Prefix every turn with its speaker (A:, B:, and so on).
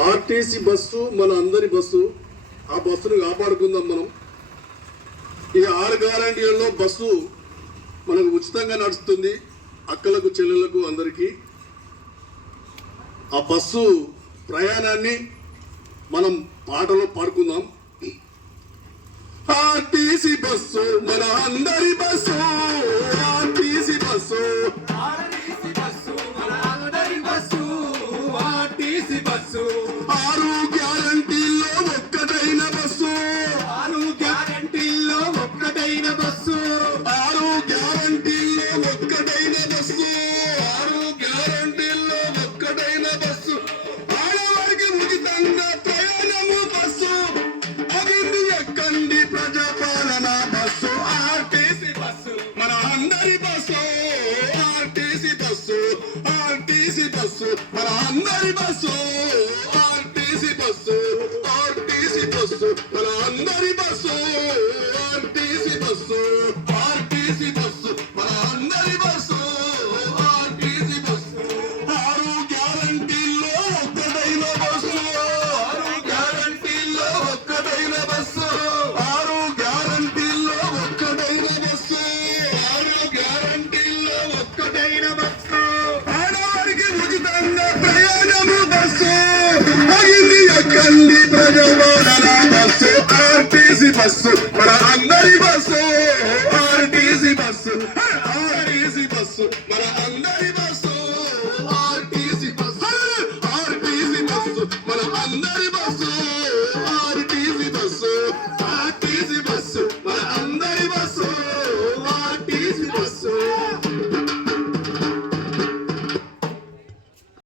A: RTC bus మన అందరి bus. ఆ బస్సును కాపాడుకుందాం మనం. ఈ ఆరు గ్యారంటీలలో బస్సు మనకు ఉచితంగా నడుస్తుంది అక్కలకు చెల్లెలకు అందరికీ. ఆ బస్సు ప్రయాణాన్ని మనం పాటలో పాడుకుందాం. RTC bus. ఒక్కటైన బస్సు
B: ఆరు గ్యారంటీల్లో ఒక్కటైన బస్సు
A: ఆరు గ్యారంటీల్లో ఒక్కటైన బస్సు. ఆడవారికి ఉచితంగా ప్రయాణము బస్సు అవింది ఎక్కండి ప్రజాపాలన బస్సు ఆర్టీసీ
B: బస్సు
A: మన అందరి bus RTC bus RTC bus మన అందరి bus RTC bus RTC bus మన అందరి bus RTC bus RTC bus మన అందరి బస్సు ఆర్టీసీ బస్సు. ఆరు గ్యారంటీల్లో ఒక్కటైన బస్సు. ఆరు గ్యారంటీల్లో ఒక్కటైన బస్సు. ఆరు గ్యారంటీల్లో ఒక్కటైన బస్సు. ఆరు గ్యారంటీల్లో ఒక్కటైన బస్సు. ఆడవారికి ఉచితంగా ప్రయాణము బస్సు. అయింది ఎక్కండి ప్రజల బస్సు ఆర్టీసీ బస్సు.